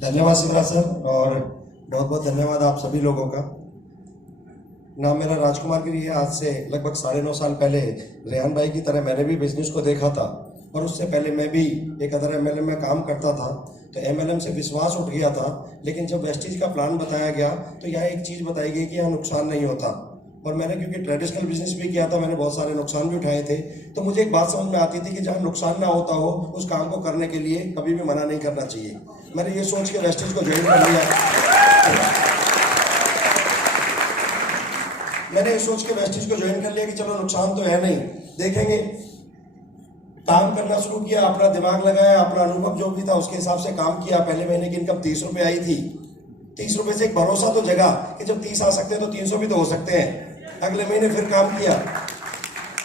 धन्यवाद शिवराज सर, और बहुत बहुत धन्यवाद आप सभी लोगों का। नाम मेरा राजकुमार गिरी है। आज से लगभग 9.5 साल पहले रेहान भाई की तरह मैंने भी बिजनेस को देखा था, और उससे पहले मैं भी एक अदर एमएलएम में काम करता था। तो एमएलएम से विश्वास उठ गया था, लेकिन जब वेस्टीज का प्लान बताया गया तो यहाँ एक चीज़ बताई गई कि यहाँ नुकसान नहीं होता। और मैंने क्योंकि ट्रेडिशनल बिजनेस भी किया था, मैंने बहुत सारे नुकसान भी उठाए थे, तो मुझे एक बात समझ में आती थी कि जहाँ नुकसान ना होता हो उस काम को करने के लिए कभी भी मना नहीं करना चाहिए। मैंने ये सोच के वेस्टीज को ज्वाइन कर लिया। मैंने ये सोच के वेस्टीज को ज्वाइन कर लिया कि चलो नुकसान तो है नहीं, देखेंगे। काम करना शुरू किया, अपना दिमाग लगाया, अपना अनुभव जो भी था उसके हिसाब से काम किया। पहले महीने की इनकम 30 रुपये आई थी। 30 रुपये से एक भरोसा तो जगा कि जब 30 आ सकते हैं तो 300 भी तो हो सकते हैं। अगले महीने फिर काम किया,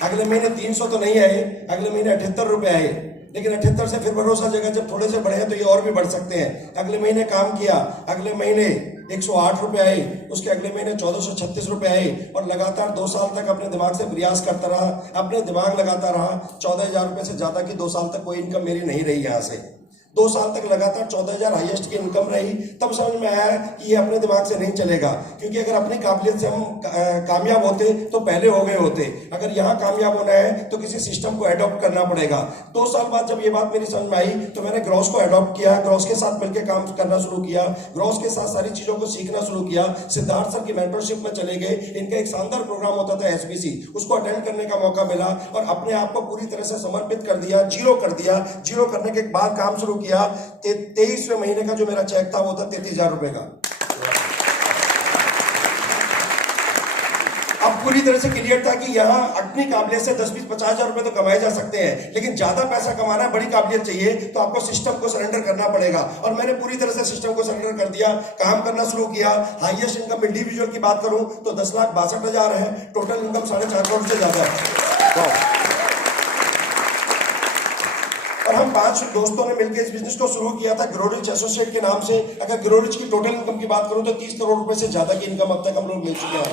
अगले महीने 300 तो नहीं आए, अगले महीने 78 रुपये आए, लेकिन 78 से फिर भरोसा जगह जब थोड़े से बढ़े हैं तो ये और भी बढ़ सकते हैं। अगले महीने काम किया, अगले महीने 108 रुपये आए, उसके अगले महीने 1436 रुपये आए, और लगातार 2 साल तक अपने दिमाग से प्रयास करता रहा, अपने दिमाग लगाता रहा। 14,000 रुपये से ज़्यादा की 2 साल तक कोई इनकम मेरी नहीं रही यहाँ से। 2 साल तक लगातार 14,000 हाईएस्ट की इनकम रही। तब समझ में आया कि ये अपने दिमाग से नहीं चलेगा, क्योंकि अगर अपनी काबिलियत से हम कामयाब होते तो पहले हो गए होते। अगर यहाँ कामयाब होना है तो किसी सिस्टम को एडॉप्ट करना पड़ेगा। 2 साल बाद जब ये बात मेरी समझ में आई तो मैंने ग्रॉस को एडॉप्ट किया, ग्रॉस के साथ मिलकर काम करना शुरू किया, ग्रॉस के साथ सारी चीज़ों को सीखना शुरू किया। सिद्धार्थ सर की मेंटरशिप में चले गए। इनका एक शानदार प्रोग्राम होता था एसबीसी, उसको अटेंड करने का मौका मिला, और अपने आप को पूरी तरह से समर्पित कर दिया, जीरो कर दिया। जीरो करने के बाद काम शुरू किया। 23वें महीने का जो मेरा चेक था वो था 33,000 रुपए का। अब पूरी तरह से क्लियर था कि यहाँ अपनी काबिलियत से 10, 20, 50,000 रुपए तो कमाए जा सकते हैं, लेकिन ज्यादा पैसा कमाना है, बड़ी काबिलियत चाहिए, तो आपको सिस्टम को सरेंडर करना पड़ेगा। और मैंने पूरी तरह से सिस्टम को सरेंडर कर दिया, काम करना शुरू किया। हाईएस्ट इनकम इंडिविजुअल की बात करूं तो 10,62,000 है। टोटल इनकम 4.5 करोड़ से ज्यादा है। और हम 5 दोस्तों ने मिलकर इस बिजनेस को शुरू किया था ग्रोरिच एसोसिएट के नाम से। अगर ग्रोरिच की टोटल इनकम की बात करूं तो 30 करोड़ रुपए से ज्यादा की इनकम अब तक हम लोग मिल चुके हैं।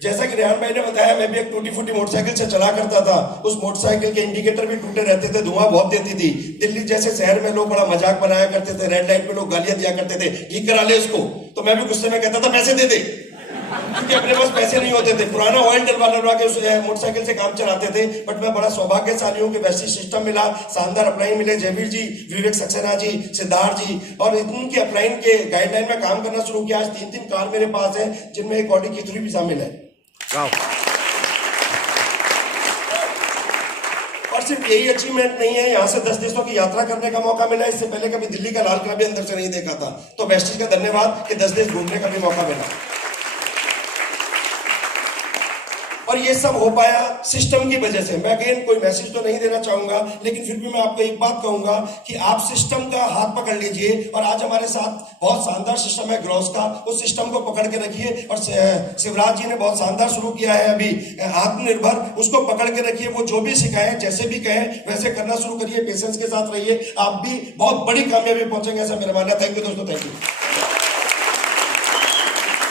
जैसा कि रेहान भाई ने बताया, मैं भी एक टूटी फूटी मोटरसाइकिल से चला करता था। उस मोटरसाइकिल के इंडिकेटर भी टूटे रहते थे, धुआं बहुत देती थी। दिल्ली जैसे शहर में लोग बड़ा मजाक बनाया करते थे, रेड लाइट पे लोग गालियां दिया करते थे, ठीक करा ले उसको। तो मैं भी गुस्से में कहता था पैसे दे दे, क्योंकि अपने पास पैसे नहीं होते थे। पुराना ऑयल डलवा के उस मोटरसाइकिल से काम चलाते थे। बट मैं बड़ा सौभाग्यशाली हूँ कि वैसी सिस्टम मिला, शानदार अपलाइन मिले, जयवीर जी, विवेक सक्सेना जी, सिद्धार्थ जी, और इनकी अपलाइन के गाइडलाइन में काम करना शुरू किया। आज 3 कार मेरे पास है, जिनमें एक ऑडी Q3 भी शामिल है। और सिर्फ यही अचीवमेंट नहीं है, यहाँ से 10 देशों की यात्रा करने का मौका मिला। इससे पहले कभी दिल्ली का लाल किला भी अंदर से नहीं देखा था। तो वेस्टीज का धन्यवाद कि 10 देश घूमने का भी मौका मिला। और ये सब हो पाया सिस्टम की वजह से। मैं अगेन कोई मैसेज तो नहीं देना चाहूंगा, लेकिन फिर भी मैं आपको एक बात कहूंगा कि आप सिस्टम का हाथ पकड़ लीजिए। और आज हमारे साथ बहुत शानदार सिस्टम है ग्रॉस का, उस सिस्टम को पकड़ के रखिए। और शिवराज जी ने बहुत शानदार शुरू किया है अभी आत्मनिर्भर, उसको पकड़ के रखिए। वो जो भी सिखाए, जैसे भी कहें वैसे करना शुरू करिए, पेशेंस के साथ रहिए, आप भी बहुत बड़ी कामयाबी पहुंचेंगे, ऐसा मेरा मानना है। थैंक यू दोस्तों, थैंक यू।